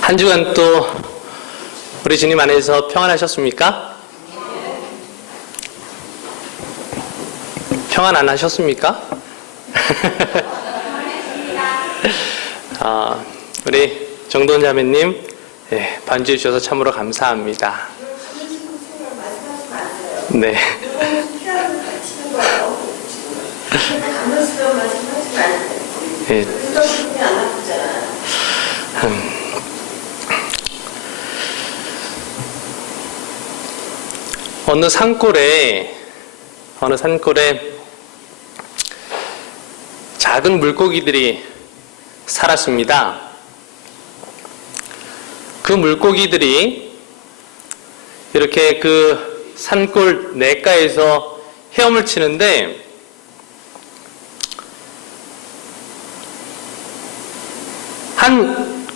한 주간 또 우리 주님 안에서 평안하셨습니까? 평안 안 하셨습니까? 우리 정돈 자매님 반주해 주셔서 참으로 감사합니다. 네. 네. 어느 산골에 작은 물고기들이 살았습니다. 그 물고기들이 이렇게 그 산골 냇가에서 헤엄을 치는데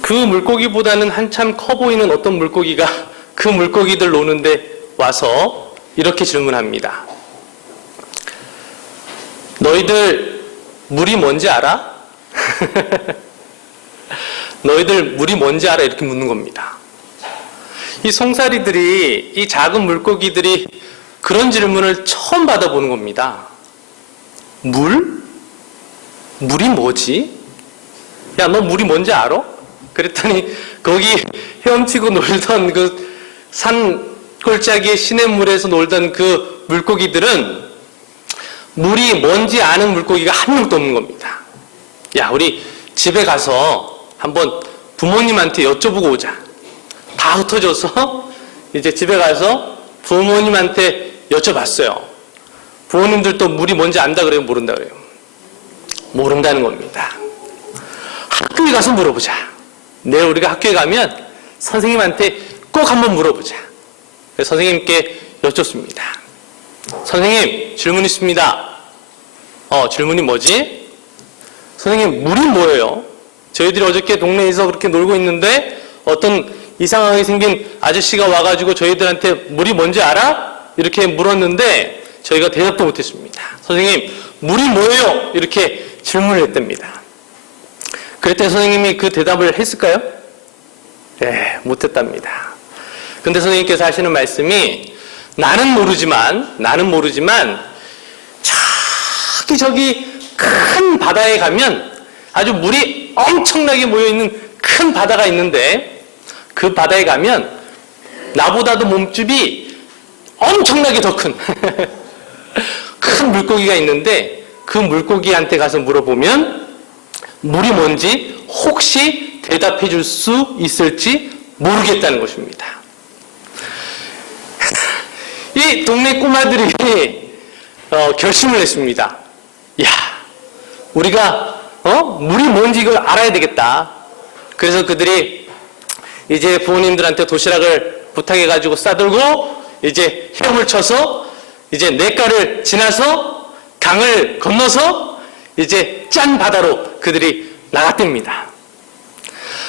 그 물고기보다는 한참 커 보이는 어떤 물고기가 그 물고기들 노는데 와서 이렇게 질문합니다. 너희들 물이 뭔지 알아? 너희들 물이 뭔지 알아? 이렇게 묻는 겁니다. 이 송사리들이, 이 작은 물고기들이 그런 질문을 처음 받아보는 겁니다. 물? 물이 뭐지? 야, 너 물이 뭔지 알아? 그랬더니 거기 헤엄치고 놀던 그 산골짜기의 시냇물에서 놀던 그 물고기들은 물이 뭔지 아는 물고기가 한 명도 없는 겁니다. 야, 우리 집에 가서 한번 부모님한테 여쭤보고 오자. 다 흩어져서 이제 집에 가서 부모님한테 여쭤봤어요. 부모님들도 물이 뭔지 안다 그래요? 모른다 그래요? 모른다는 겁니다. 학교에 가서 물어보자. 내일 우리가 학교에 가면 선생님한테 꼭 한번 물어보자. 그래서 선생님께 여쭙습니다. 선생님, 질문 있습니다. 질문이 뭐지? 선생님, 물이 뭐예요? 저희들이 어저께 동네에서 그렇게 놀고 있는데 어떤 이상하게 생긴 아저씨가 와가지고 저희들한테 물이 뭔지 알아? 이렇게 물었는데 저희가 대답도 못했습니다. 선생님, 물이 뭐예요? 이렇게 질문을 했답니다. 그랬더니 선생님이 그 대답을 했을까요? 네, 못했답니다. 근데 선생님께서 하시는 말씀이 나는 모르지만 저기 큰 바다에 가면 아주 물이 엄청나게 모여있는 큰 바다가 있는데 그 바다에 가면 나보다도 몸집이 엄청나게 더 큰 큰 물고기가 있는데 그 물고기한테 가서 물어보면 물이 뭔지 혹시 대답해 줄 수 있을지 모르겠다는 것입니다. 이 동네 꼬마들이 결심을 했습니다. 야, 우리가 물이 뭔지 이걸 알아야 되겠다. 그래서 그들이 이제 부모님들한테 도시락을 부탁해가지고 싸들고 이제 헤엄을 쳐서 이제 냇가를 지나서 강을 건너서 이제 짠 바다로 그들이 나갔답니다.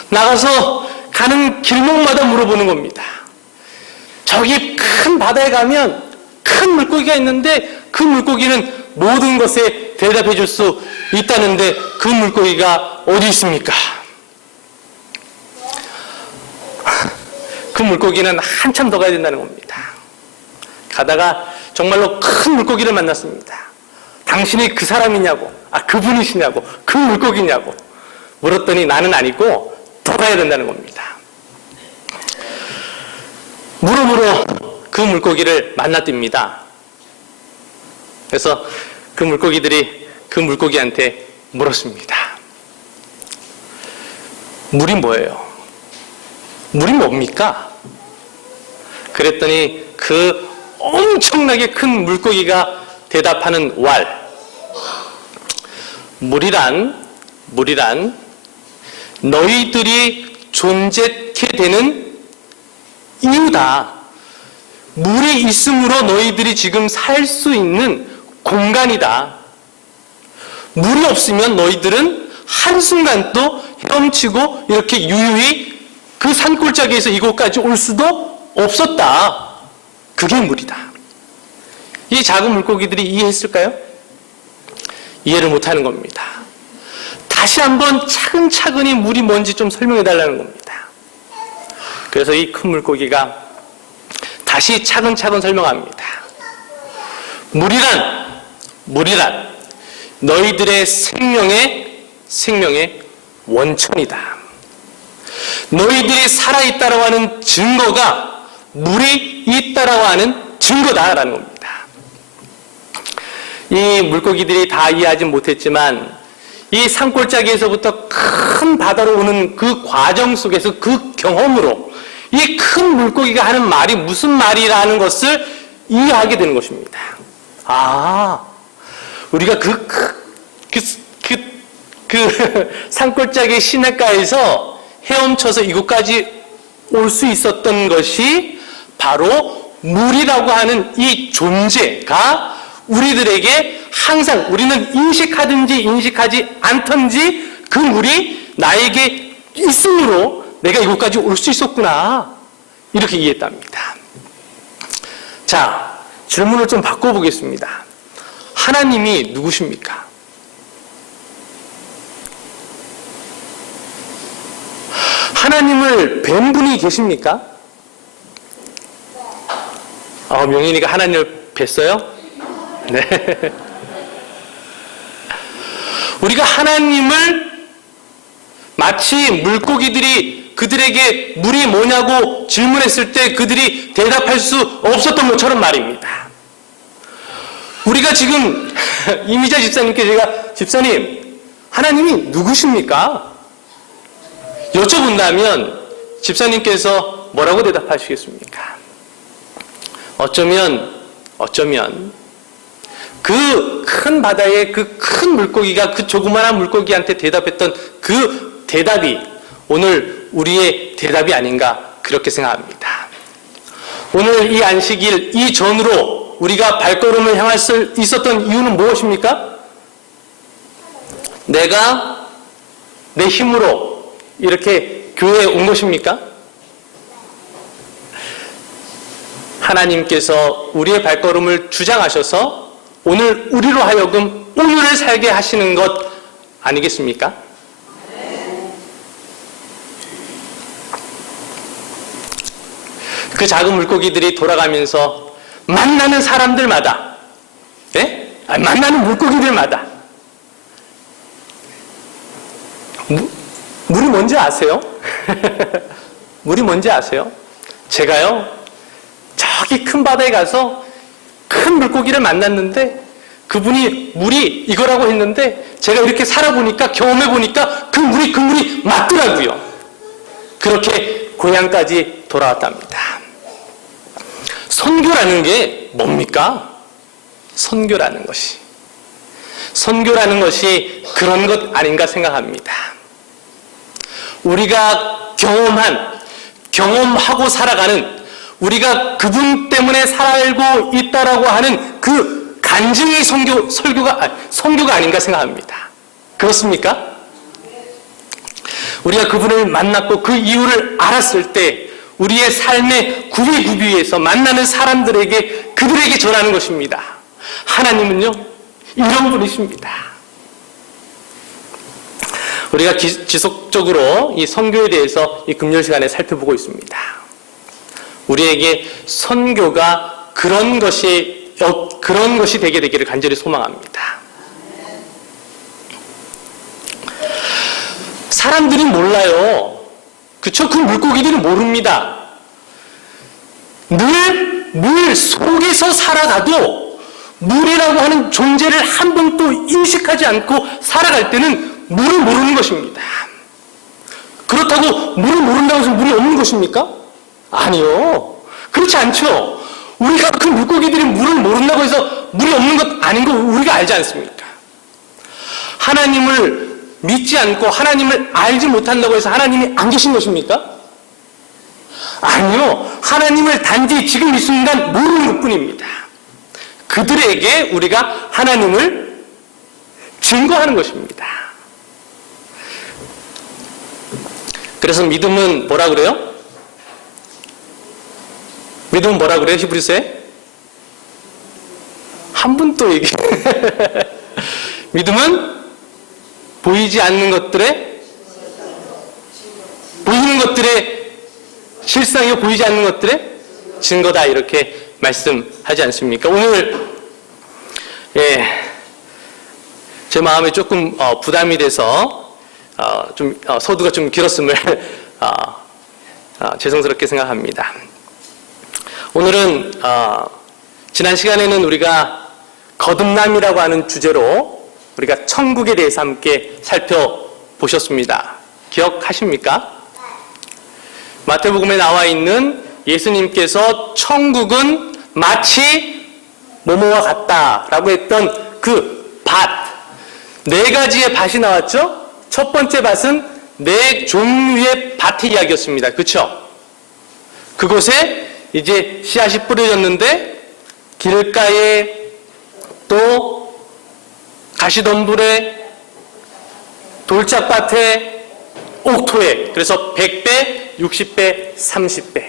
나가서 가는 길목마다 물어보는 겁니다. 저기 큰 바다에 가면 큰 물고기가 있는데 그 물고기는 모든 것에 대답해 줄 수 있다는데 그 물고기가 어디 있습니까? 그 물고기는 한참 더 가야 된다는 겁니다. 가다가 정말로 큰 물고기를 만났습니다. 당신이 그 사람이냐고, 그분이시냐고, 그 물고기냐고 물었더니 나는 아니고 더 가야 된다는 겁니다. 물어보러 그 물고기를 만났답니다. 그래서 그 물고기들이 그 물고기한테 물었습니다. 물이 뭐예요? 물이 뭡니까? 그랬더니 그 엄청나게 큰 물고기가 대답하는 왈. 물이란 너희들이 존재케 되는 이유다. 물이 있음으로 너희들이 지금 살 수 있는 공간이다. 물이 없으면 너희들은 한순간도 헤엄치고 이렇게 유유히 그 산골짜기에서 이곳까지 올 수도 없었다. 그게 물이다. 이 작은 물고기들이 이해했을까요? 이해를 못하는 겁니다. 다시 한번 차근차근히 물이 뭔지 좀 설명해 달라는 겁니다. 그래서 이 큰 물고기가 다시 차근차근 설명합니다. 물이란 너희들의 생명의 원천이다. 너희들이 살아있다라고 하는 증거가 물이 있다라고 하는 증거다라는 겁니다. 이 물고기들이 다 이해하지 못했지만 이 산골짜기에서부터 큰 바다로 오는 그 과정 속에서 그 경험으로 이 큰 물고기가 하는 말이 무슨 말이라는 것을 이해하게 되는 것입니다. 우리가 산골짜기 시냇가에서 헤엄쳐서 이곳까지 올 수 있었던 것이 바로 물이라고 하는 이 존재가 우리들에게 항상 우리는 인식하든지 인식하지 않든지 그 물이 나에게 있으므로 내가 이곳까지 올 수 있었구나. 이렇게 이해했답니다. 자, 질문을 좀 바꿔보겠습니다. 하나님이 누구십니까? 하나님을 뵌 분이 계십니까? 명인이가 하나님을 뵀어요? 네. 우리가 하나님을 마치 물고기들이 그들에게 물이 뭐냐고 질문했을 때 그들이 대답할 수 없었던 것처럼 말입니다. 우리가 지금 이미자 집사님께 제가 집사님, 하나님이 누구십니까? 여쭤본다면 집사님께서 뭐라고 대답하시겠습니까? 어쩌면 그 큰 바다의 그 큰 물고기가 그 조그마한 물고기한테 대답했던 그 대답이 오늘 우리의 대답이 아닌가 그렇게 생각합니다. 오늘 이 안식일 이전으로 우리가 발걸음을 향할 수 있었던 이유는 무엇입니까? 내가 내 힘으로 이렇게 교회에 온 것입니까? 하나님께서 우리의 발걸음을 주장하셔서 오늘 우리로 하여금 오늘을 살게 하시는 것 아니겠습니까? 그 작은 물고기들이 돌아가면서 만나는 사람들마다, 만나는 물고기들마다 물이 뭔지 아세요? 물이 뭔지 아세요? 제가요, 저기 큰 바다에 가서 큰 물고기를 만났는데 그분이 물이 이거라고 했는데 제가 이렇게 살아보니까 경험해보니까 그 물이 맞더라고요. 그렇게 고향까지 돌아왔답니다. 선교라는 게 뭡니까? 선교라는 것이 그런 것 아닌가 생각합니다. 우리가 경험하고 살아가는, 우리가 그분 때문에 살고 있다라고 하는 그 간증의 선교가 아닌가 생각합니다. 그렇습니까? 우리가 그분을 만났고 그 이유를 알았을 때 우리의 삶의 구비구비에서 만나는 사람들에게 그들에게 전하는 것입니다. 하나님은요, 이런 분이십니다. 우리가 지속적으로 이 선교에 대해서 이 금요일 시간에 살펴보고 있습니다. 우리에게 선교가 그런 것이 되게 되기를 간절히 소망합니다. 사람들이 몰라요. 그쵸? 그 물고기들이 모릅니다. 물 속에서 살아가도 물이라고 하는 존재를 한 번도 인식하지 않고 살아갈 때는 물을 모르는 것입니다. 그렇다고 물을 모른다고 해서 물이 없는 것입니까? 아니요. 그렇지 않죠. 우리가 그 물고기들이 물을 모른다고 해서 물이 없는 것 아닌 거 우리가 알지 않습니까? 하나님을 믿지 않고 하나님을 알지 못한다고 해서 하나님이 안 계신 것입니까? 아니요. 하나님을 단지 지금 이 순간 모르는 것뿐입니다. 그들에게 우리가 하나님을 증거하는 것입니다. 그래서 믿음은 뭐라 그래요? 믿음은 뭐라 그래요? 히브리서에? 한 분 또 얘기. 믿음은 보이지 않는 것들의 보이는 것들의 실상이요 보이지 않는 것들의 증거다 이렇게 말씀하지 않습니까? 오늘 제 마음에 조금 부담이 돼서 좀 서두가 좀 길었음을 죄송스럽게 생각합니다. 오늘은 지난 시간에는 우리가 거듭남이라고 하는 주제로 우리가 천국에 대해서 함께 살펴보셨습니다. 기억하십니까? 마태복음에 나와 있는 예수님께서 천국은 마치 뭐뭐와 같다라고 했던 그 밭, 4가지의 밭이 나왔죠? 첫 번째 밭은 4종류의 밭의 이야기였습니다. 그렇죠? 그곳에 이제 씨앗이 뿌려졌는데 길가에 또 가시덤불에 돌짝밭에 옥토에 그래서 100배, 60배, 30배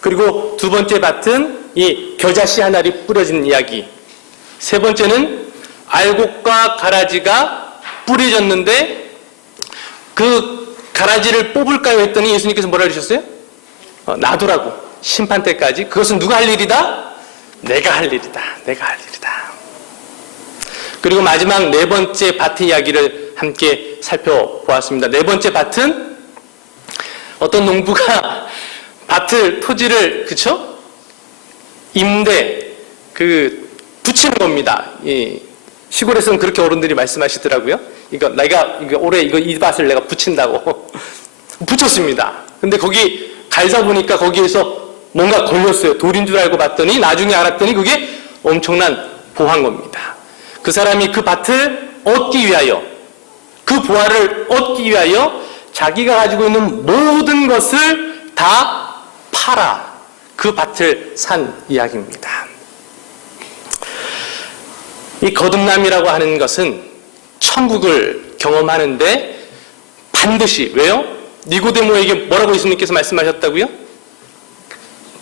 그리고 두 번째 밭은 이 겨자씨 한 알이 뿌려진 이야기 세 번째는 알곡과 가라지가 뿌려졌는데 그 가라지를 뽑을까요 했더니 예수님께서 뭐라 그러셨어요? 놔두라고 심판 때까지 그것은 누가 할 일이다? 내가 할 일이다. 내가 할 일이다. 그리고 마지막 4번째 밭의 이야기를 함께 살펴보았습니다. 4번째 밭은 어떤 농부가 밭을 토지를 그쵸? 임대 붙이는 겁니다. 시골에서는 그렇게 어른들이 말씀하시더라고요. 이거 올해 이 밭을 내가 붙인다고 붙였습니다. 근데 거기 갈다 보니까 거기에서 뭔가 걸렸어요. 돌인 줄 알고 봤더니 나중에 알았더니 그게 엄청난 보화인 겁니다. 그 사람이 그 밭을 얻기 위하여 그 보화를 얻기 위하여 자기가 가지고 있는 모든 것을 다 팔아 그 밭을 산 이야기입니다. 이 거듭남이라고 하는 것은 천국을 경험하는데 반드시 왜요? 니고데모에게 뭐라고 예수님께서 말씀하셨다고요?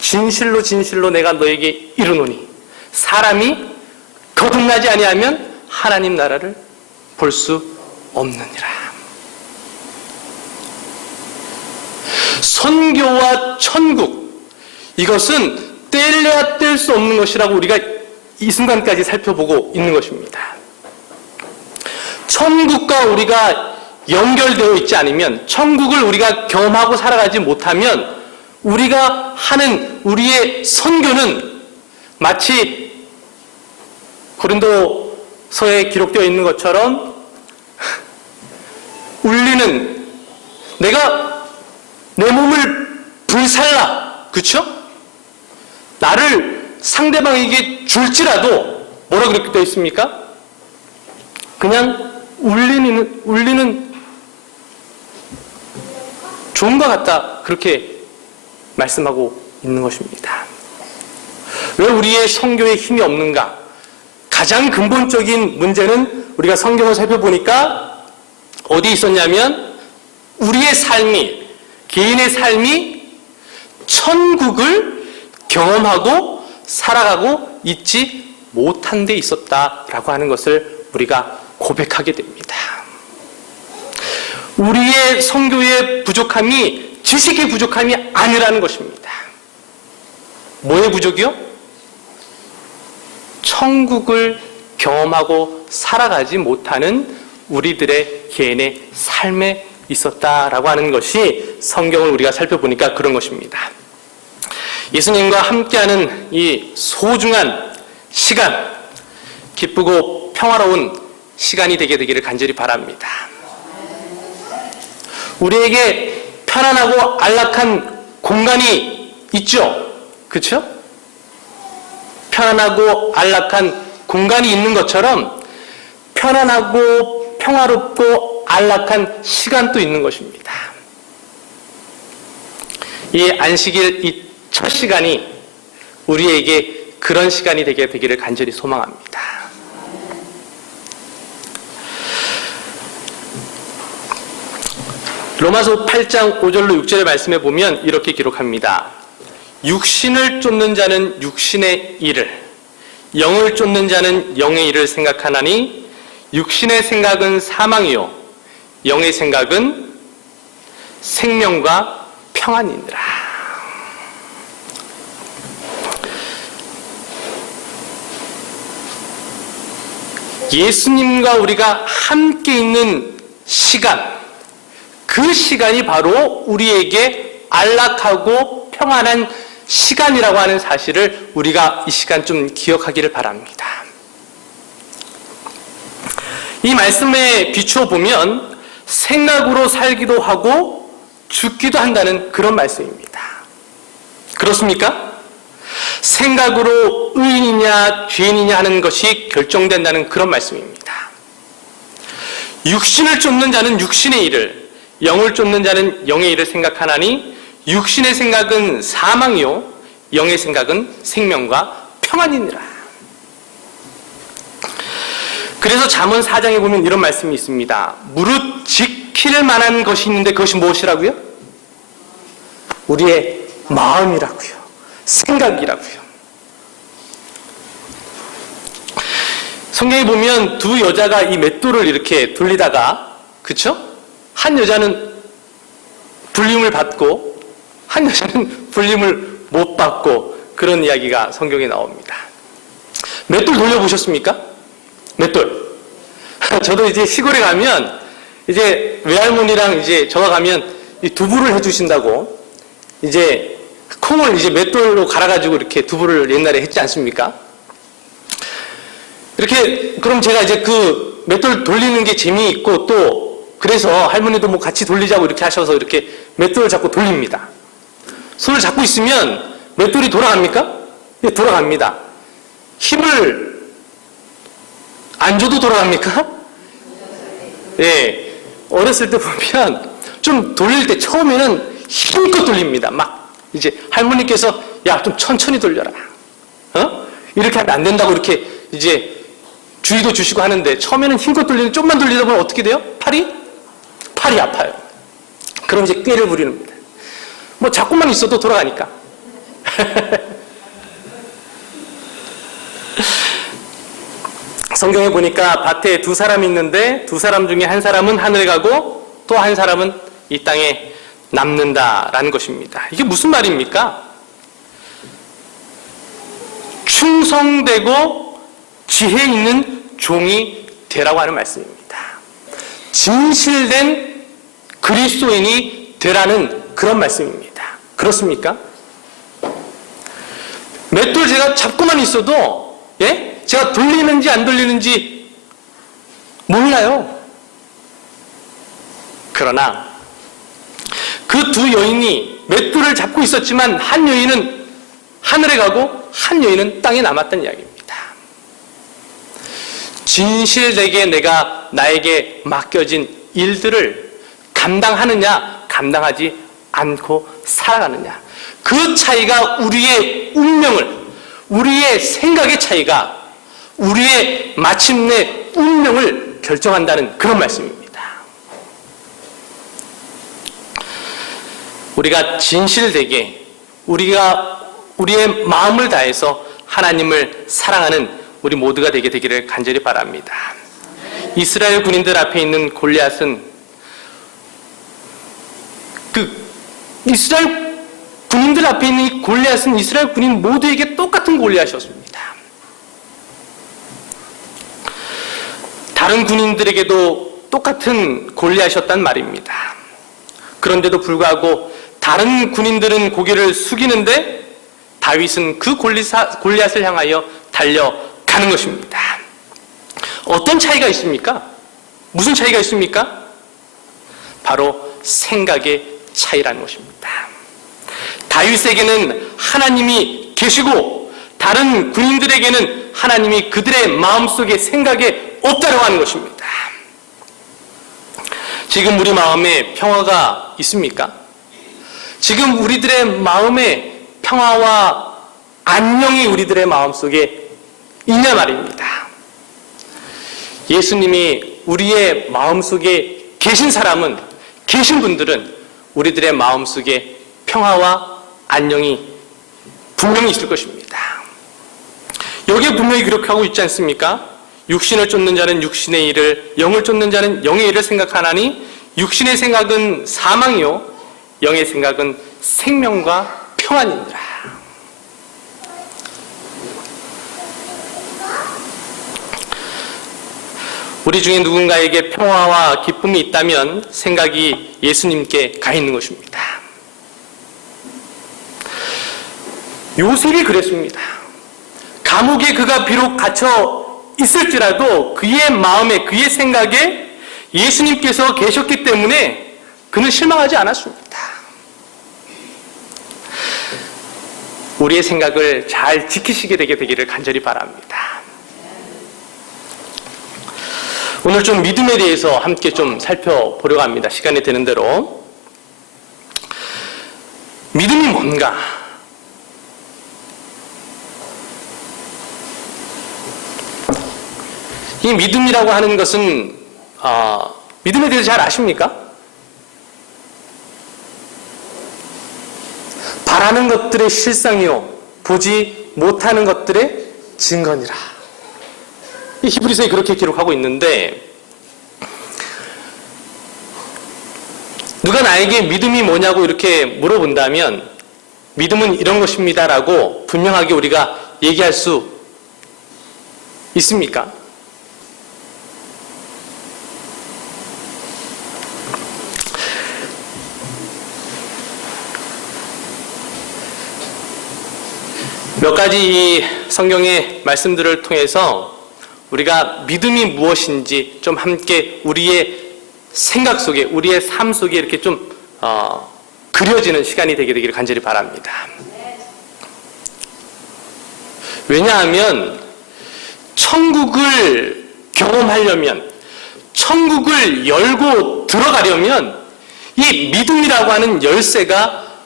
진실로 진실로 내가 너에게 이르노니 사람이 거듭나지 아니하면 하나님 나라를 볼 수 없느니라. 선교와 천국 이것은 뗄래야 뗄 수 없는 것이라고 우리가 이 순간까지 살펴보고 있는 것입니다. 천국과 우리가 연결되어 있지 않으면 천국을 우리가 경험하고 살아가지 못하면 우리가 하는 우리의 선교는 마치 고린도서에 기록되어 있는 것처럼 울리는 내가 내 몸을 불살라 그렇죠? 나를 상대방에게 줄지라도 뭐라 그렇게 되어 있습니까? 그냥 울리는 좋은 것 같다 그렇게 말씀하고 있는 것입니다. 왜 우리의 선교에 힘이 없는가? 가장 근본적인 문제는 우리가 성경을 살펴보니까 어디 있었냐면 우리의 삶이 개인의 삶이 천국을 경험하고 살아가고 있지 못한 데 있었다라고 하는 것을 우리가 고백하게 됩니다. 우리의 선교의 부족함이 지식의 부족함이 아니라는 것입니다. 뭐의 부족이요? 천국을 경험하고 살아가지 못하는 우리들의 개인의 삶에 있었다라고 하는 것이 성경을 우리가 살펴보니까 그런 것입니다. 예수님과 함께하는 이 소중한 시간, 기쁘고 평화로운 시간이 되게 되기를 간절히 바랍니다. 우리에게 편안하고 안락한 공간이 있죠? 그렇죠? 편안하고 안락한 공간이 있는 것처럼 편안하고 평화롭고 안락한 시간도 있는 것입니다. 이 안식일 이 첫 시간이 우리에게 그런 시간이 되게 되기를 간절히 소망합니다. 로마서 8장 5절로 6절의 말씀에 보면 이렇게 기록합니다. 육신을 쫓는 자는 육신의 일을, 영을 쫓는 자는 영의 일을 생각하나니 육신의 생각은 사망이요 영의 생각은 생명과 평안이니라. 예수님과 우리가 함께 있는 시간, 그 시간이 바로 우리에게 안락하고 평안한 시간이라고 하는 사실을 우리가 이 시간 좀 기억하기를 바랍니다. 이 말씀에 비추어 보면 생각으로 살기도 하고 죽기도 한다는 그런 말씀입니다. 그렇습니까? 생각으로 의인이냐 죄인이냐 하는 것이 결정된다는 그런 말씀입니다. 육신을 쫓는 자는 육신의 일을, 영을 쫓는 자는 영의 일을 생각하나니 육신의 생각은 사망이요 영의 생각은 생명과 평안이니라. 그래서 잠언 4장에 보면 이런 말씀이 있습니다. 무릇 지킬 만한 것이 있는데 그것이 무엇이라고요? 우리의 마음이라고요. 생각이라고요. 성경에 보면 두 여자가 이 맷돌을 이렇게 돌리다가, 그쵸? 한 여자는 불림을 받고 한 여자는 불림을 못 받고 그런 이야기가 성경에 나옵니다. 맷돌 돌려보셨습니까? 맷돌. 저도 이제 시골에 가면 이제 외할머니랑 이제 저가 가면 이 두부를 해주신다고 이제 콩을 이제 맷돌로 갈아가지고 이렇게 두부를 옛날에 했지 않습니까? 이렇게 그럼 제가 이제 그 맷돌 돌리는 게 재미있고 또 그래서 할머니도 뭐 같이 돌리자고 이렇게 하셔서 이렇게 맷돌을 잡고 돌립니다. 손을 잡고 있으면 맷돌이 돌아갑니까? 예, 돌아갑니다. 힘을 안 줘도 돌아갑니까? 예. 어렸을 때 보면 좀 돌릴 때 처음에는 힘껏 돌립니다. 막 이제 할머니께서 야, 좀 천천히 돌려라. 이렇게 하면 안 된다고 이렇게 이제 주의도 주시고 하는데 처음에는 힘껏 돌리는데 좀만 돌리다 보면 어떻게 돼요? 팔이 아파요. 그럼 이제 꾀를 부리는 뭐 자꾸만 있어도 돌아가니까. 성경에 보니까 밭에 두 사람이 있는데 두 사람 중에 한 사람은 하늘에 가고 또 한 사람은 이 땅에 남는다라는 것입니다. 이게 무슨 말입니까? 충성되고 지혜 있는 종이 되라고 하는 말씀입니다. 진실된 그리스도인이 되라는 그런 말씀입니다. 그렇습니까? 맷돌 제가 잡고만 있어도 예? 제가 돌리는지 안 돌리는지 몰라요. 그러나 그 두 여인이 맷돌을 잡고 있었지만 한 여인은 하늘에 가고 한 여인은 땅에 남았다는 이야기입니다. 진실되게 내가 나에게 맡겨진 일들을 감당하느냐 감당하지 않고 살아가느냐, 그 차이가 우리의 운명을, 우리의 생각의 차이가 우리의 마침내 운명을 결정한다는 그런 말씀입니다. 우리가 진실되게 우리의 마음을 다해서 하나님을 사랑하는 우리 모두가 되기를 간절히 바랍니다. 이스라엘 군인들 앞에 있는 골리앗은 이스라엘 군인들 앞에 있는 이 골리앗은 이스라엘 군인 모두에게 똑같은 골리앗이었습니다. 다른 군인들에게도 똑같은 골리앗이었단 말입니다. 그런데도 불구하고 다른 군인들은 고개를 숙이는데 다윗은 그 골리앗을 향하여 달려가는 것입니다. 어떤 차이가 있습니까? 무슨 차이가 있습니까? 바로 생각의 차이라는 것입니다. 다윗에게는 하나님이 계시고 다른 군인들에게는 하나님이 그들의 마음속에 생각에 없다라고 하는 것입니다. 지금 우리 마음에 평화가 있습니까? 지금 우리들의 마음에 평화와 안녕이 우리들의 마음속에 있냐 말입니다. 예수님이 우리의 마음속에 계신 분들은 우리들의 마음속에 평화와 안녕이 분명히 있을 것입니다. 여기에 분명히 기록하고 있지 않습니까? 육신을 쫓는 자는 육신의 일을, 영을 쫓는 자는 영의 일을 생각하나니 육신의 생각은 사망이요 영의 생각은 생명과 평안이니라. 우리 중에 누군가에게 평화와 기쁨이 있다면 생각이 예수님께 가 있는 것입니다. 요셉이 그랬습니다. 감옥에 그가 비록 갇혀 있을지라도 그의 마음에, 그의 생각에 예수님께서 계셨기 때문에 그는 실망하지 않았습니다. 우리의 생각을 잘 지키시게 되기를 간절히 바랍니다. 오늘 좀 믿음에 대해서 함께 좀 살펴보려고 합니다. 시간이 되는 대로. 믿음이 뭔가? 이 믿음이라고 하는 것은 믿음에 대해서 잘 아십니까? 바라는 것들의 실상이요 보지 못하는 것들의 증거니라. 이 히브리서에 그렇게 기록하고 있는데, 누가 나에게 믿음이 뭐냐고 이렇게 물어본다면 믿음은 이런 것입니다라고 분명하게 우리가 얘기할 수 있습니까? 몇 가지 이 성경의 말씀들을 통해서 우리가 믿음이 무엇인지 좀 함께 우리의 생각 속에, 우리의 삶 속에 이렇게 좀 그려지는 시간이 되기를 간절히 바랍니다. 왜냐하면 천국을 경험하려면, 천국을 열고 들어가려면 이 믿음이라고 하는 열쇠가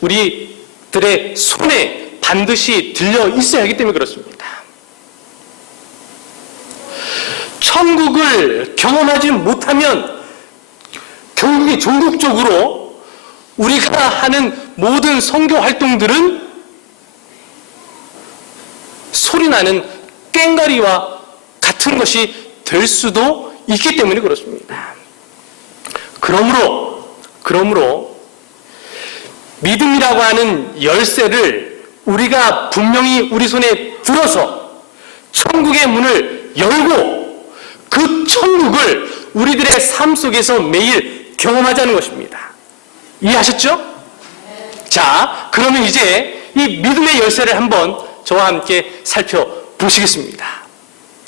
우리들의 손에 반드시 들려 있어야 하기 때문에 그렇습니다. 천국을 경험하지 못하면 결국에 종국적으로 우리가 하는 모든 선교 활동들은 소리나는 꽹과리와 같은 것이 될 수도 있기 때문에 그렇습니다. 그러므로 믿음이라고 하는 열쇠를 우리가 분명히 우리 손에 들어서 천국의 문을 열고 그 천국을 우리들의 삶 속에서 매일 경험하자는 것입니다. 이해하셨죠? 자, 그러면 이제 이 믿음의 열쇠를 한번 저와 함께 살펴보시겠습니다.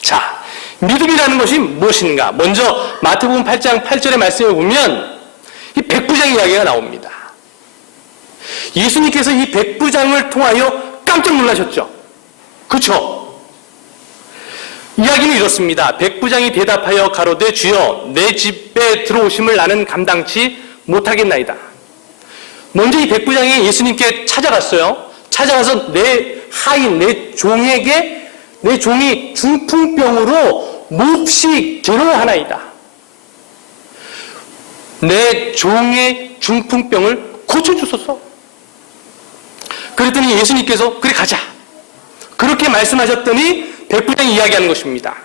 자, 믿음이라는 것이 무엇인가? 먼저 마태복음 8장 8절의 말씀을 보면 이 백부장 이야기가 나옵니다. 예수님께서 이 백부장을 통하여 깜짝 놀라셨죠? 그렇죠? 이야기는 이렇습니다. 백부장이 대답하여 가로되 주여 내 집에 들어오심을 나는 감당치 못하겠나이다. 먼저 이 백부장이 예수님께 찾아갔어요. 찾아가서 내 하인, 내 종에게 내 종이 중풍병으로 몹시 괴로워하나이다. 내 종의 중풍병을 고쳐주소서. 그랬더니 예수님께서 그래 가자. 그렇게 말씀하셨더니 백부장이 이야기하는 것입니다.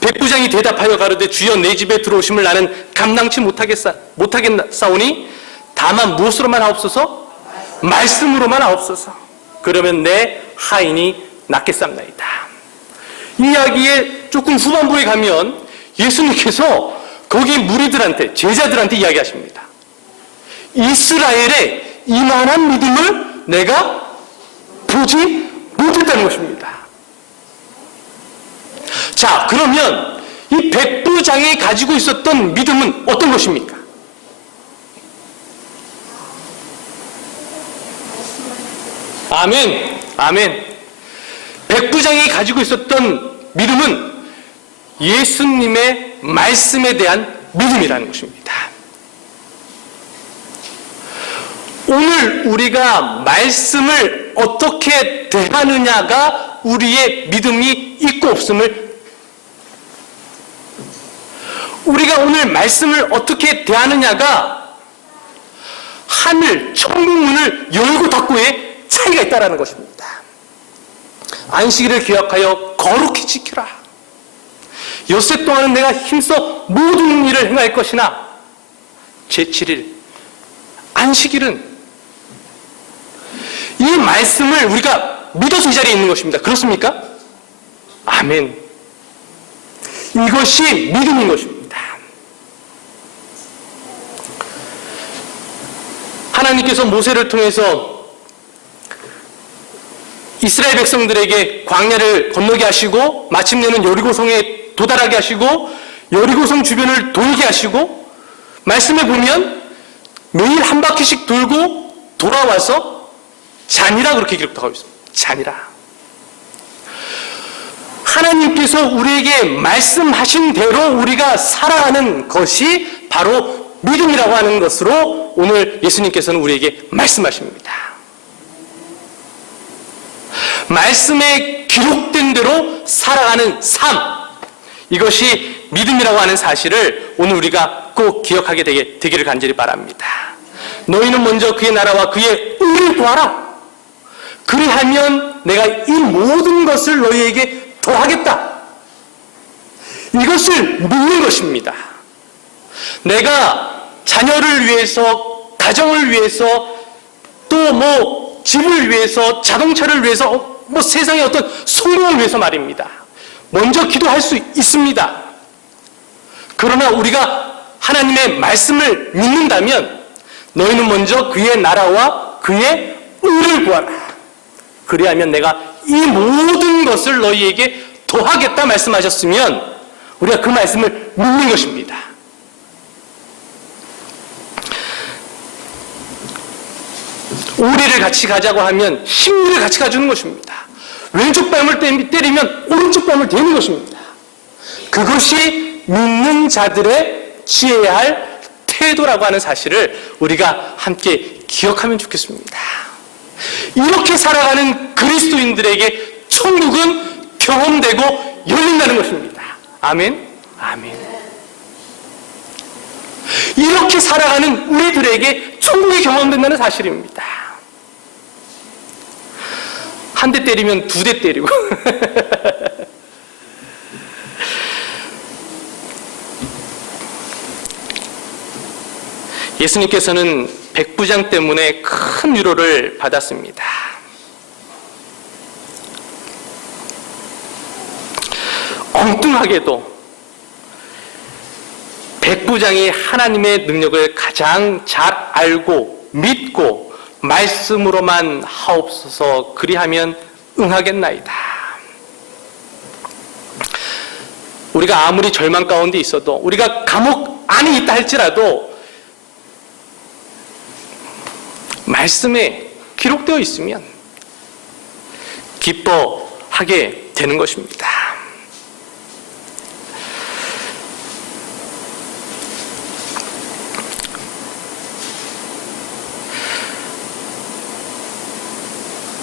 백부장이 대답하여 가로되 주여 내 집에 들어오심을 나는 감당치 못하겠사오니 다만 무엇으로만 하옵소서? 말씀으로만 하옵소서. 그러면 내 하인이 낫겠사옵나이다. 이 이야기의 조금 후반부에 가면 예수님께서 거기 무리들한테, 제자들한테 이야기하십니다. 이스라엘의 이만한 믿음을 내가 보지 못했다는 것입니다. 자, 그러면 이 백부장이 가지고 있었던 믿음은 어떤 것입니까? 아멘, 아멘. 백부장이 가지고 있었던 믿음은 예수님의 말씀에 대한 믿음이라는 것입니다. 오늘 우리가 말씀을 어떻게 대하느냐가 우리의 믿음이 있고 없음을, 우리가 오늘 말씀을 어떻게 대하느냐가 하늘, 천국문을 열고 닫고의 차이가 있다는 것입니다. 안식일을 기억하여 거룩히 지키라. 엿새 동안은 내가 힘써 모든 일을 행할 것이나 제7일 안식일은 이 말씀을 우리가 믿어서 이 자리에 있는 것입니다. 그렇습니까? 아멘. 이것이 믿음인 것입니다. 하나님께서 모세를 통해서 이스라엘 백성들에게 광야를 건너게 하시고 마침내는 여리고성에 도달하게 하시고 여리고성 주변을 돌게 하시고 말씀에 보면 매일 한 바퀴씩 돌고 돌아와서 잔이라 그렇게 기록하고 있습니다. 잔이라. 하나님께서 우리에게 말씀하신 대로 우리가 살아가는 것이 바로 믿음이라고 하는 것으로 오늘 예수님께서는 우리에게 말씀하십니다. 말씀에 기록된 대로 살아가는 삶, 이것이 믿음이라고 하는 사실을 오늘 우리가 꼭 기억하게 되기를 간절히 바랍니다. 너희는 먼저 그의 나라와 그의 의를 구하라. 그리하면 내가 이 모든 것을 너희에게 더하겠다. 이것을 믿는 것입니다. 내가 자녀를 위해서, 가정을 위해서, 또 집을 위해서, 자동차를 위해서, 세상의 어떤 성공을 위해서 말입니다. 먼저 기도할 수 있습니다. 그러나 우리가 하나님의 말씀을 믿는다면 너희는 먼저 그의 나라와 그의 의를 구하라. 그리하면 내가 이 모든 것을 너희에게 더하겠다 말씀하셨으면 우리가 그 말씀을 믿는 것입니다. 오리를 같이 가자고 하면 심리를 같이 가주는 것입니다. 왼쪽 뺨을 때리면 오른쪽 뺨을 대는 것입니다. 그것이 믿는 자들의 취해야 할 태도라고 하는 사실을 우리가 함께 기억하면 좋겠습니다. 이렇게 살아가는 그리스도인들에게 천국은 경험되고 열린다는 것입니다. 아멘? 아멘. 이렇게 살아가는 우리들에게 천국이 경험된다는 사실입니다. 한 대 때리면 두 대 때리고 예수님께서는 백부장 때문에 큰 위로를 받았습니다. 엉뚱하게도 백부장이 하나님의 능력을 가장 잘 알고 믿고 말씀으로만 하옵소서 그리하면 응하겠나이다. 우리가 아무리 절망 가운데 있어도 우리가 감옥 안에 있다 할지라도 말씀에 기록되어 있으면 기뻐하게 되는 것입니다.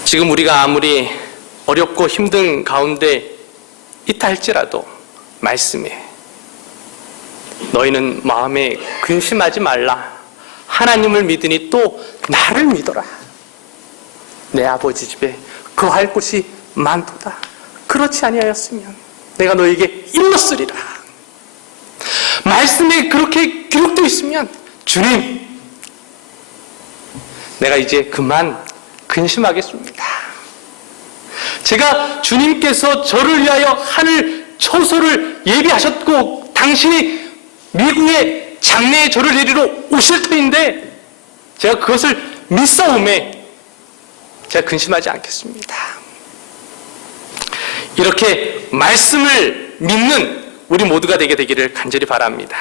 지금 우리가 아무리 어렵고 힘든 가운데 있다 할지라도 말씀에 너희는 마음에 근심하지 말라. 하나님을 믿으니 또 나를 믿어라. 내 아버지 집에 거할 곳이 많도다. 그렇지 아니하였으면 내가 너에게 일렀으리라. 말씀에 그렇게 기록되어 있으면 주님, 내가 이제 그만 근심하겠습니다. 제가 주님께서 저를 위하여 하늘 처소를 예비하셨고 당신이 미국의 장래에 저를 데리러 오실 터인데 제가 그것을 믿사오매 제가 근심하지 않겠습니다. 이렇게 말씀을 믿는 우리 모두가 되기를 간절히 바랍니다.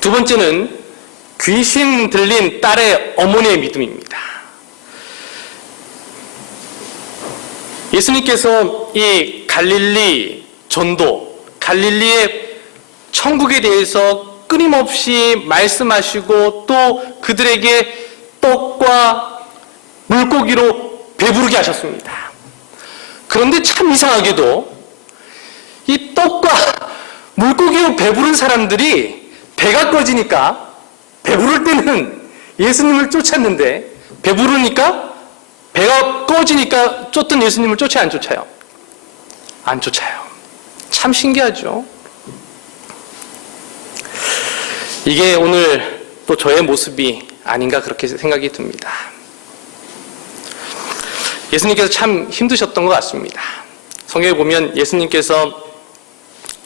두 번째는 귀신 들린 딸의 어머니의 믿음입니다. 예수님께서 이 갈릴리 전도, 갈릴리의 천국에 대해서 끊임없이 말씀하시고 또 그들에게 떡과 물고기로 배부르게 하셨습니다. 그런데 참 이상하게도 이 떡과 물고기로 배부른 사람들이 배가 꺼지니까 배부를 때는 예수님을 쫓았는데 배부르니까 배가 꺼지니까 쫓던 예수님을 쫓아요, 안 쫓아요? 안 쫓아요. 참 신기하죠. 이게 오늘 또 저의 모습이 아닌가 그렇게 생각이 듭니다. 예수님께서 참 힘드셨던 것 같습니다. 성경에 보면 예수님께서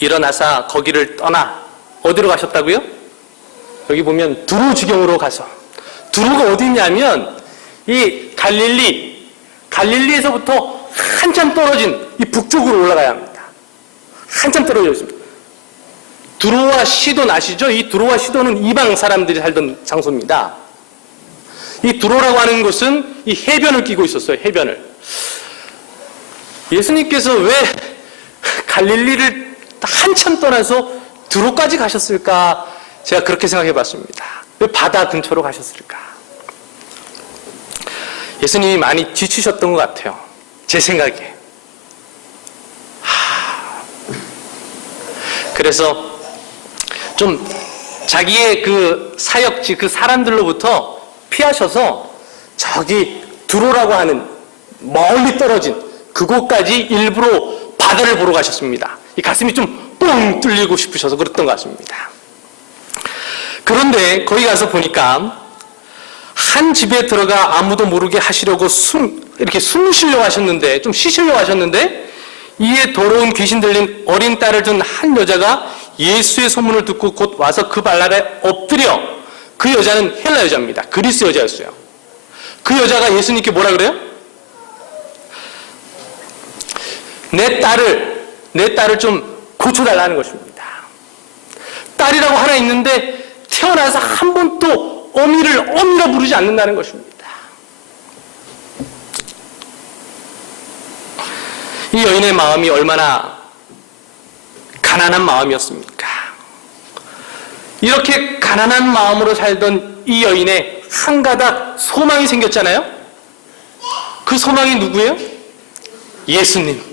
일어나사 거기를 떠나 어디로 가셨다고요? 여기 보면 두로 지경으로 가서, 두로가 어디냐면 이 갈릴리에서부터 한참 떨어진 이 북쪽으로 올라가야 합니다. 한참 떨어져 있습니다. 두로와 시돈 아시죠? 이 두로와 시돈은 이방 사람들이 살던 장소입니다. 이 두로라고 하는 곳은 이 해변을 끼고 있었어요. 해변을. 예수님께서 왜 갈릴리를 한참 떠나서 두로까지 가셨을까? 제가 그렇게 생각해 봤습니다. 왜 바다 근처로 가셨을까? 예수님이 많이 지치셨던 것 같아요. 제 생각에. 그래서 좀 자기의 그 사역지, 그 사람들로부터 피하셔서 저기 두로라고 하는 멀리 떨어진 그곳까지 일부러 바다를 보러 가셨습니다. 이 가슴이 좀 뻥 뚫리고 싶으셔서 그랬던 것 같습니다. 그런데 거기 가서 보니까 한 집에 들어가 아무도 모르게 하시려고 이렇게 숨 쉬려고 하셨는데, 좀 쉬시려고 하셨는데, 이에 더러운 귀신 들린 어린 딸을 둔 한 여자가 예수의 소문을 듣고 곧 와서 그 발 아래 엎드려. 그 여자는 헬라 여자입니다. 그리스 여자였어요. 그 여자가 예수님께 뭐라 그래요? 내 딸을 좀 고쳐달라는 것입니다. 딸이라고 하나 있는데 태어나서 한 번도 어미라 부르지 않는다는 것입니다. 이 여인의 마음이 얼마나 가난한 마음이었습니까? 이렇게 가난한 마음으로 살던 이 여인의 한 가닥 소망이 생겼잖아요? 그 소망이 누구예요? 예수님.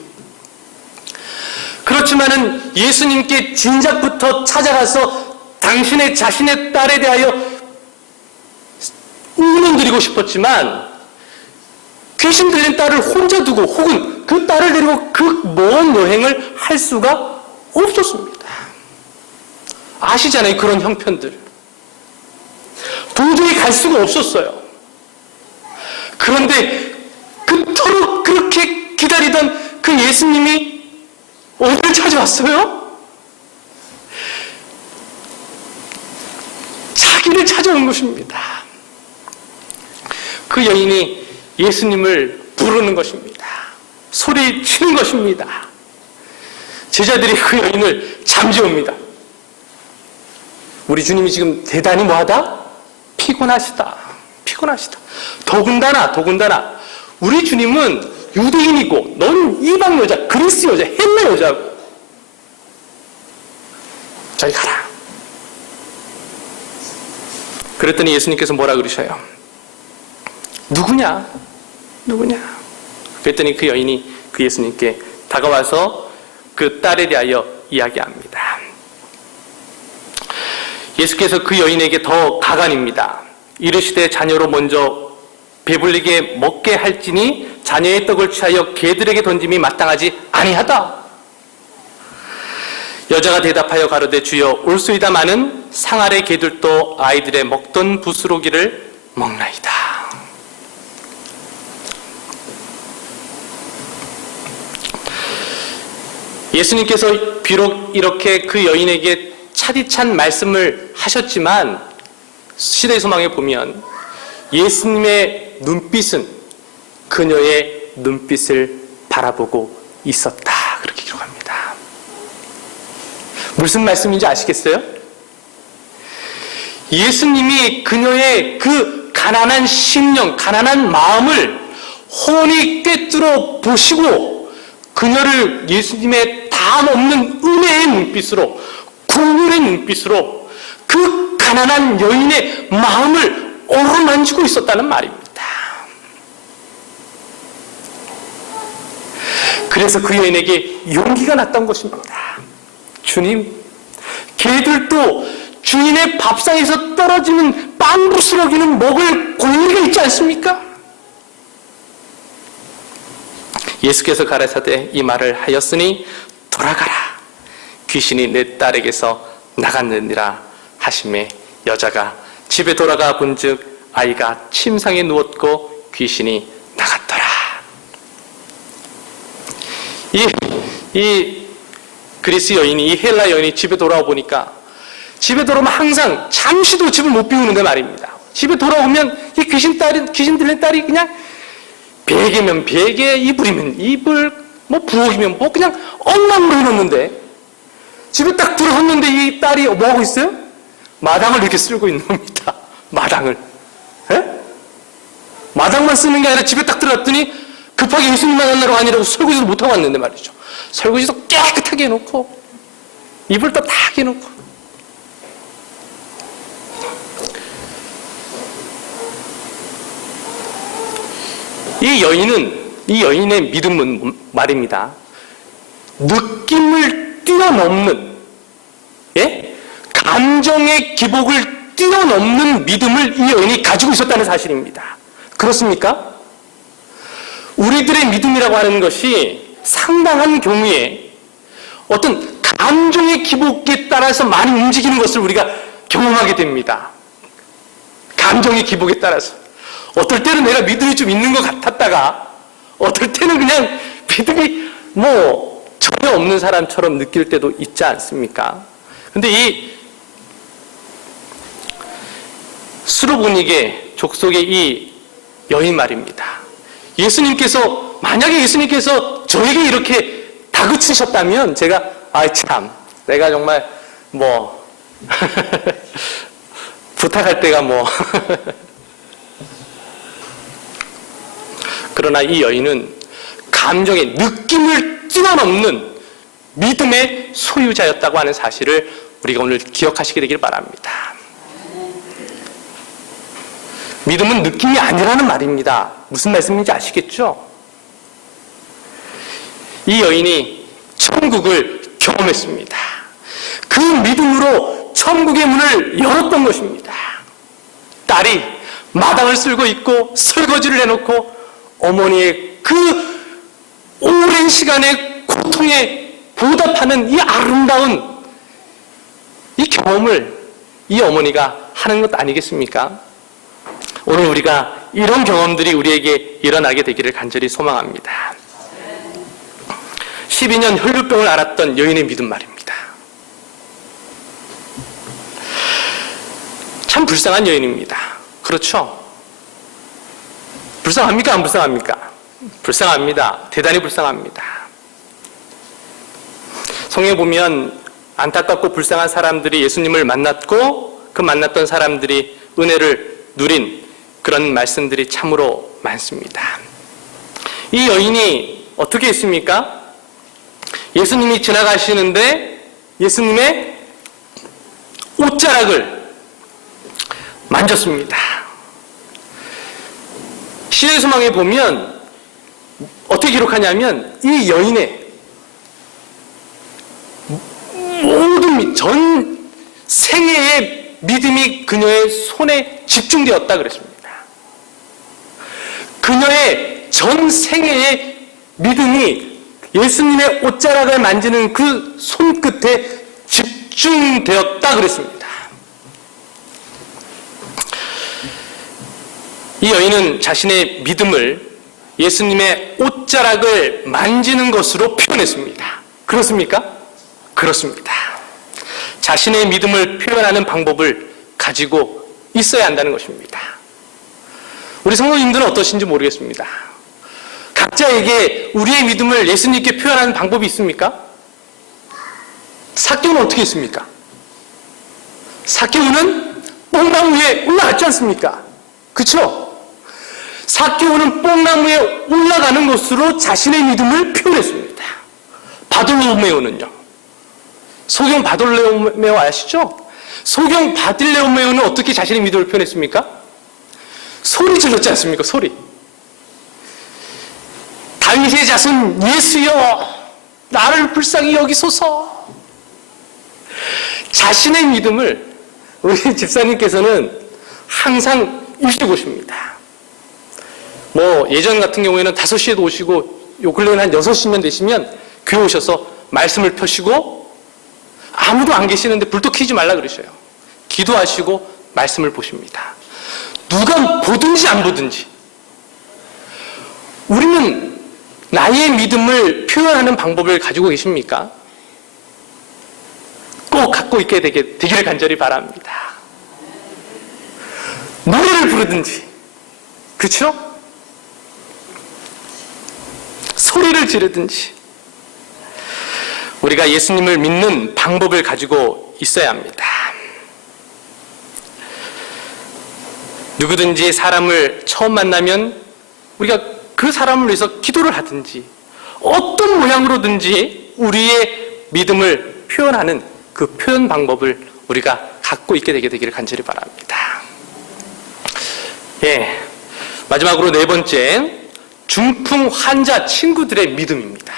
그렇지만은 예수님께 진작부터 찾아가서 당신의 자신의 딸에 대하여 의논드리고 싶었지만 귀신 들린 딸을 혼자 두고 혹은 그 딸을 데리고 그 먼 여행을 할 수가 없었습니다. 아시잖아요, 그런 형편들. 도저히 갈 수가 없었어요. 그런데 그토록 그렇게 기다리던 그 예수님이 어디를 찾아왔어요? 자기를 찾아온 것입니다. 그 여인이 예수님을 부르는 것입니다. 소리 치는 것입니다. 제자들이 그 여인을 잠재웁니다. 우리 주님이 지금 대단히 뭐하다? 피곤하시다. 더군다나 우리 주님은 유대인이고 너는 이방 여자, 그리스 여자, 헬라 여자고 저리 가라. 그랬더니 예수님께서 뭐라 그러셔요? 누구냐? 그랬더니 그 여인이 그 예수님께 다가와서 그 딸에 대하여 이야기합니다. 예수께서 그 여인에게 더 가관입니다. 이르시되 자녀로 먼저 배불리게 먹게 할지니 자녀의 떡을 취하여 개들에게 던짐이 마땅하지 아니하다. 여자가 대답하여 가로되 주여 올소이다마는 상 아래 개들도 아이들의 먹던 부스러기를 먹나이다. 예수님께서 비록 이렇게 그 여인에게 차디찬 말씀을 하셨지만 시대의 소망에 보면 예수님의 눈빛은 그녀의 눈빛을 바라보고 있었다. 그렇게 기록합니다. 무슨 말씀인지 아시겠어요? 예수님이 그녀의 그 가난한 심령, 가난한 마음을 훤히 꿰뚫어 보시고 그녀를 예수님의 담 없는 은혜의 눈빛으로, 국률의 눈빛으로 그 가난한 여인의 마음을 어루만지고 있었다는 말입니다. 그래서 그 여인에게 용기가 났던 것입니다. 주님, 개들도 주인의 밥상에서 떨어지는 빵 부스러기는 먹을 권리가 있지 않습니까? 예수께서 가라사대 이 말을 하였으니 돌아가라. 귀신이 내 딸에게서 나갔느니라 하심에 여자가 집에 돌아가 본즉 아이가 침상에 누웠고 귀신이 나갔더라. 이 그리스 여인이, 이 헬라 여인이 집에 돌아와 보니까, 집에 돌아오면 항상 잠시도 집을 못 비우는데 말입니다. 집에 돌아오면 이 귀신 들린 딸이 그냥 베개면 베개, 이불이면 이불, 뭐 부엌이면 뭐 그냥 엉망으로 해놓는데, 집에 딱 들어섰는데 이 딸이 뭐 하고 있어요? 마당을 이렇게 쓸고 있는 겁니다. 마당을. 에? 마당만 쓰는 게 아니라 집에 딱 들어갔더니 급하게 예수님 만나러 가니라고 설거지도 못하고 왔는데 말이죠. 설거지도 깨끗하게 해놓고 이불도 딱 해놓고. 이 여인의 믿음은 말입니다, 느낌을 뛰어넘는, 예? 감정의 기복을 뛰어넘는 믿음을 이 여인이 가지고 있었다는 사실입니다. 그렇습니까? 우리들의 믿음이라고 하는 것이 상당한 경우에 어떤 감정의 기복에 따라서 많이 움직이는 것을 우리가 경험하게 됩니다. 감정의 기복에 따라서. 어떨 때는 내가 믿음이 좀 있는 것 같았다가, 어떨 때는 그냥 믿음이 뭐 전혀 없는 사람처럼 느낄 때도 있지 않습니까? 근데 이 수르보니게 족속의 이 여인 말입니다, 만약에 예수님께서 저에게 이렇게 다그치셨다면 제가 참 내가 정말 뭐 부탁할 때가 뭐 그러나 이 여인은 감정의 느낌을 뛰어넘는 믿음의 소유자였다고 하는 사실을 우리가 오늘 기억하시게 되길 바랍니다. 믿음은 느낌이 아니라는 말입니다. 무슨 말씀인지 아시겠죠? 이 여인이 천국을 경험했습니다. 그 믿음으로 천국의 문을 열었던 것입니다. 딸이 마당을 쓸고 있고 설거지를 해놓고 어머니의 그 오랜 시간의 고통에 보답하는 이 아름다운 이 경험을 이 어머니가 하는 것 아니겠습니까? 오늘 우리가 이런 경험들이 우리에게 일어나게 되기를 간절히 소망합니다. 12년 혈류병을 앓았던 여인의 믿음 말입니다. 참 불쌍한 여인입니다. 그렇죠? 불쌍합니까? 안 불쌍합니까? 불쌍합니다. 대단히 불쌍합니다. 성경에 보면 안타깝고 불쌍한 사람들이 예수님을 만났고 그 만났던 사람들이 은혜를 누린 그런 말씀들이 참으로 많습니다. 이 여인이 어떻게 했습니까? 예수님이 지나가시는데 예수님의 옷자락을 만졌습니다. 신의 소망에 보면 어떻게 기록하냐면 이 여인의 모든 전 생애의 믿음이 그녀의 손에 집중되었다 그랬습니다. 그녀의 전 생애의 믿음이 예수님의 옷자락을 만지는 그 손끝에 집중되었다 그랬습니다. 이 여인은 자신의 믿음을 예수님의 옷자락을 만지는 것으로 표현했습니다. 그렇습니까? 그렇습니다. 자신의 믿음을 표현하는 방법을 가지고 있어야 한다는 것입니다. 우리 성도님들은 어떠신지 모르겠습니다. 각자에게 우리의 믿음을 예수님께 표현하는 방법이 있습니까? 삭개오는 어떻게 했습니까? 삭개오는 뽕나무 위에 올라갔지 않습니까? 그렇죠? 삭개오는 뽕나무에 올라가는 것으로 자신의 믿음을 표현했습니다. 바돌로메오는요? 소경 바돌로메오 아시죠? 소경 바딜레오메오는 어떻게 자신의 믿음을 표현했습니까? 소리 질렀지 않습니까? 소리. 다윗의 자손 예수여 나를 불쌍히 여기소서. 자신의 믿음을 우리 집사님께서는 항상 일찍 오십니다. 뭐 예전 같은 경우에는 5시에도 오시고 요 근래는 한 6시면 되시면 교회 오셔서 말씀을 펴시고 아무도 안 계시는데 불도 켜지 말라 그러셔요. 기도하시고 말씀을 보십니다. 누가 보든지 안 보든지 우리는 나의 믿음을 표현하는 방법을 가지고 계십니까? 꼭 갖고 있게 되기를 간절히 바랍니다. 노래를 부르든지, 그렇죠? 소리를 지르든지 우리가 예수님을 믿는 방법을 가지고 있어야 합니다. 누구든지 사람을 처음 만나면 우리가 그 사람을 위해서 기도를 하든지 어떤 모양으로든지 우리의 믿음을 표현하는 그 표현 방법을 우리가 갖고 있게 되기를 간절히 바랍니다. 예, 마지막으로 네 번째, 중풍 환자 친구들의 믿음입니다.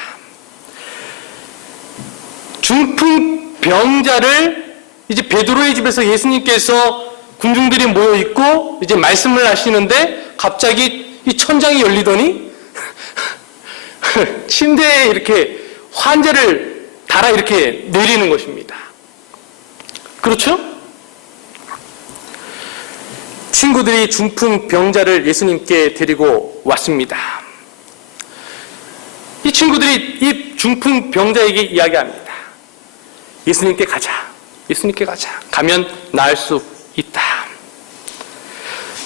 중풍 병자를 이제 베드로의 집에서 예수님께서 군중들이 모여 있고 이제 말씀을 하시는데 갑자기 이 천장이 열리더니 침대에 이렇게 환자를 달아 이렇게 내리는 것입니다. 그렇죠? 친구들이 중풍 병자를 예수님께 데리고 왔습니다. 이 친구들이 이 중풍 병자에게 이야기합니다. 예수님께 가자. 예수님께 가자. 가면 나을 수 있다.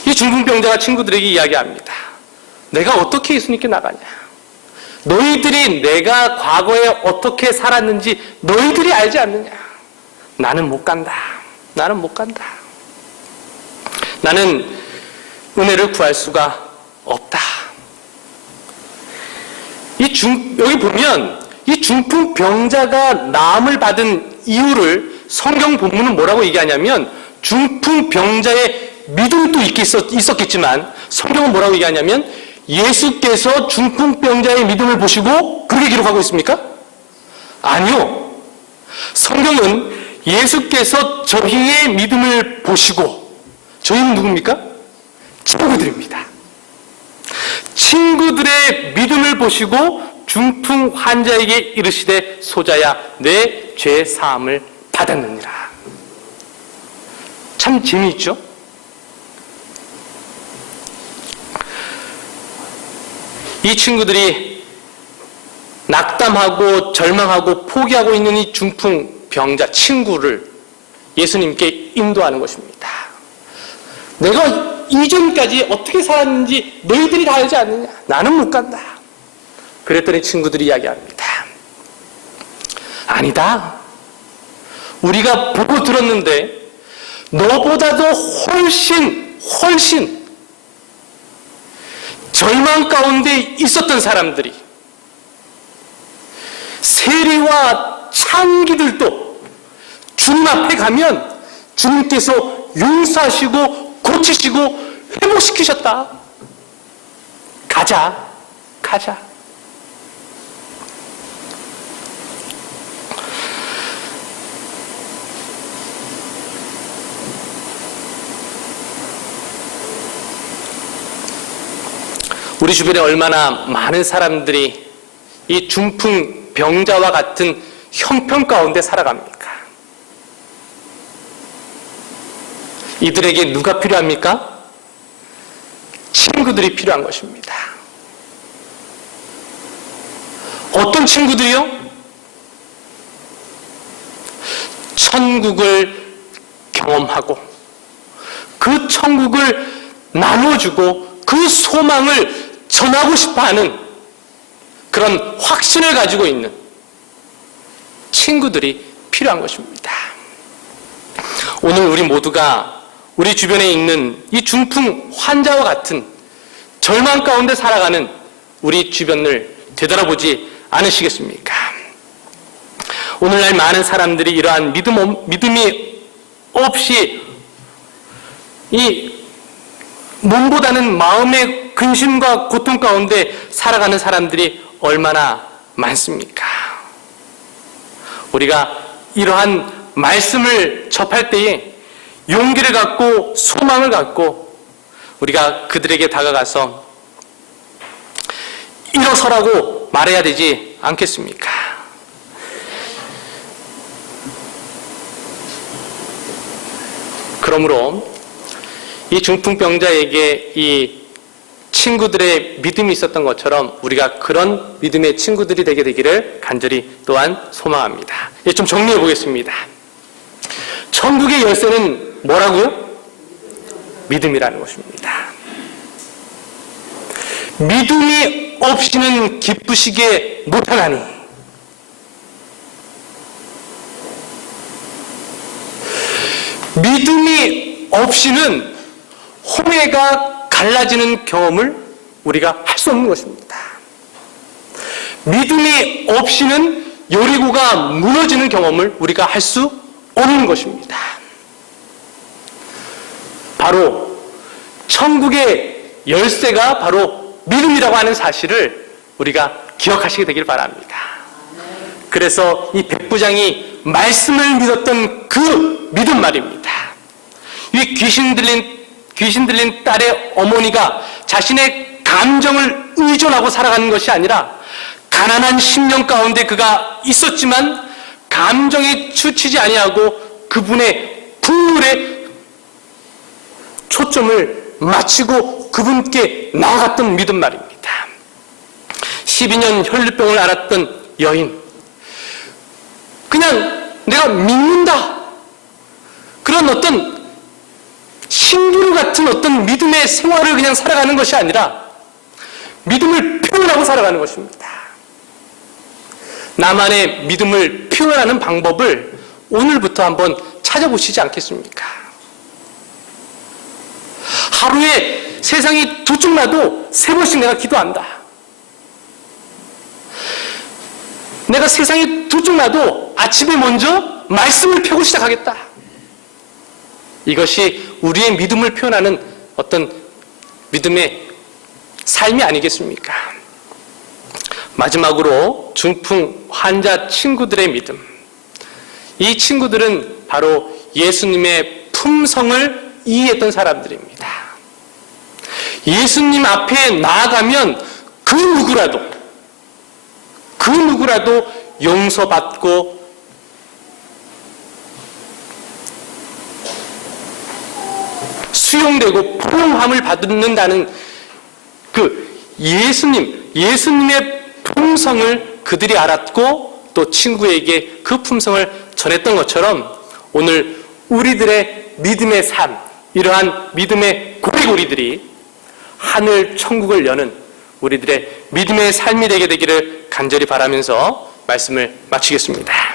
이 중풍 병자가 친구들에게 이야기합니다. 내가 어떻게 예수님께 나가냐? 너희들이 내가 과거에 어떻게 살았는지 너희들이 알지 않느냐? 나는 못 간다. 나는 못 간다. 나는 은혜를 구할 수가 없다. 여기 보면 이 중풍 병자가 나음을 받은 이유를 성경 본문은 뭐라고 얘기하냐면 중풍 병자의 믿음도 있었겠지만 성경은 뭐라고 얘기하냐면 예수께서 중풍 병자의 믿음을 보시고 그렇게 기록하고 있습니까? 아니요. 성경은 예수께서 저희의 믿음을 보시고 저희는 누굽니까? 친구들입니다. 친구들의 믿음을 보시고 중풍 환자에게 이르시되 소자야 내 죄 사함을 받았느니라. 참 재미있죠? 이 친구들이 낙담하고 절망하고 포기하고 있는 이 중풍 병자 친구를 예수님께 인도하는 것입니다. 내가 이전까지 어떻게 살았는지 너희들이 다 알지 않느냐? 나는 못 간다. 그랬더니 친구들이 이야기합니다. 아니다. 우리가 보고 들었는데 너보다도 훨씬 절망 가운데 있었던 사람들이 세리와 창기들도 주님 앞에 가면 주님께서 용서하시고 고치시고 회복시키셨다. 가자. 우리 주변에 얼마나 많은 사람들이 이 중풍 병자와 같은 형편 가운데 살아갑니까? 이들에게 누가 필요합니까? 친구들이 필요한 것입니다. 어떤 친구들이요? 천국을 경험하고 그 천국을 나눠주고 그 소망을 전하고 싶어하는 그런 확신을 가지고 있는 친구들이 필요한 것입니다. 오늘 우리 모두가 우리 주변에 있는 이 중풍 환자와 같은 절망 가운데 살아가는 우리 주변을 되돌아보지 않으시겠습니까? 오늘날 많은 사람들이 이러한 믿음이 없이 이 몸보다는 마음의 근심과 고통 가운데 살아가는 사람들이 얼마나 많습니까? 우리가 이러한 말씀을 접할 때에 용기를 갖고 소망을 갖고 우리가 그들에게 다가가서 일어서라고 말해야 되지 않겠습니까? 그러므로 이 중풍병자에게 이 친구들의 믿음이 있었던 것처럼 우리가 그런 믿음의 친구들이 되게 되기를 간절히 또한 소망합니다. 좀 정리해 보겠습니다. 천국의 열쇠는 뭐라고요? 믿음이라는 것입니다. 믿음이 없이는 기쁘시게 못하나니 믿음이 없이는 홍해가 갈라지는 경험을 우리가 할 수 없는 것입니다. 믿음이 없이는 여리고가 무너지는 경험을 우리가 할 수 없는 것입니다. 바로 천국의 열쇠가 바로 믿음이라고 하는 사실을 우리가 기억하시게 되길 바랍니다. 그래서 이 백부장이 말씀을 믿었던 그 믿음 말입니다. 이 귀신 들린 딸의 어머니가 자신의 감정을 의존하고 살아가는 것이 아니라 가난한 심령 가운데 그가 있었지만 감정에 치우치지 아니하고 그분의 분물에 초점을 맞추고 그분께 나아갔던 믿음 말입니다. 12년 혈류병을 앓았던 여인, 그냥 내가 믿는다, 그런 어떤 신기루 같은 어떤 믿음의 생활을 그냥 살아가는 것이 아니라 믿음을 표현하고 살아가는 것입니다. 나만의 믿음을 표현하는 방법을 오늘부터 한번 찾아보시지 않겠습니까? 하루에 세상이 두 쪽 나도 3번씩 내가 기도한다. 내가 세상이 두 쪽 나도 아침에 먼저 말씀을 펴고 시작하겠다. 이것이 우리의 믿음을 표현하는 어떤 믿음의 삶이 아니겠습니까? 마지막으로 중풍 환자 친구들의 믿음. 이 친구들은 바로 예수님의 품성을 이해했던 사람들입니다. 예수님 앞에 나아가면 그 누구라도 용서받고 수용되고 포용함을 받는다는 그 예수님의 품성을 그들이 알았고 또 친구에게 그 품성을 전했던 것처럼 오늘 우리들의 믿음의 삶, 이러한 믿음의 고리고리들이 하늘 천국을 여는 우리들의 믿음의 삶이 되게 되기를 간절히 바라면서 말씀을 마치겠습니다.